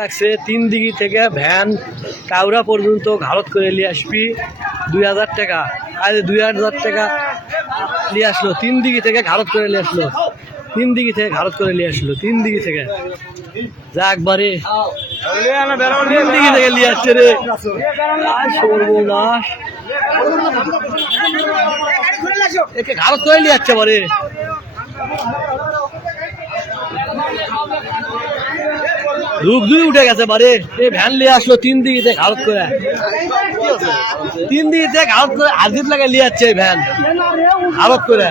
লাগছে 3 দিঘি থেকে ভ্যান কাউরা পর্যন্ত ঘাড়ত করে নিয়ে আসবি 2000 টাকা। আজ 2000 টাকা নিয়ে আসলো 3 দিঘি থেকে ঘাড়ত করে নিয়ে আসলো 3 দিঘি থেকে ঘাড়ত করে নিয়ে আসলো 3 দিঘি থেকে যা একবারে 3 দিঘি থেকে নিয়ে আসছে রে। সর্বনাশ একে ঘাড়ত করে নিয়ে আসছে বারে। রুখ দুই উঠে গেছে বারে। এই ভ্যান নিয়ে আসলো 3 দিঘিতে ঘাড়ত করে 3 দিঘিতে ঘাড়ত করে হাজির লাগে নিয়ে যাচ্ছে এই ভ্যান ঘাড়ত করে।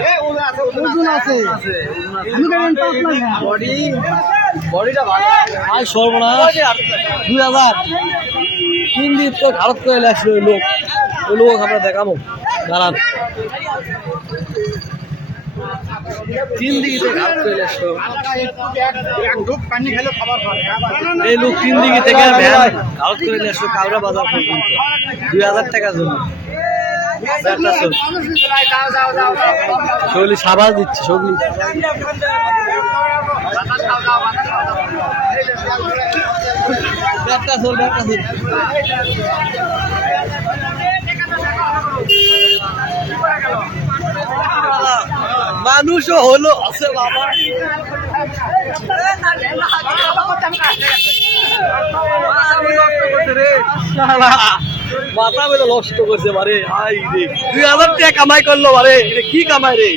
আর সর্বনাশ 2000 3 দিঘিতে ঘাড়ত করে নিয়ে আসলো ওই লোক আমরা দেখাবো দাঁড়ান। 3 দিঘিতে ঘাড়ত করে আসলো এই লোক 3 দিঘি থেকে ভ্যান ঘাড়ত করে নিয়ে আসলো কাউরা বাজার পর্যন্ত 2000 টাকার জন্য। শৈলী সাবাস দিচ্ছে শৈলী মানুষও হলো আছে বাবা। মাথা বেলা নষ্ট করছে বারে। 2000 টাকা কামাই করলো বারে, কি কামাই রে।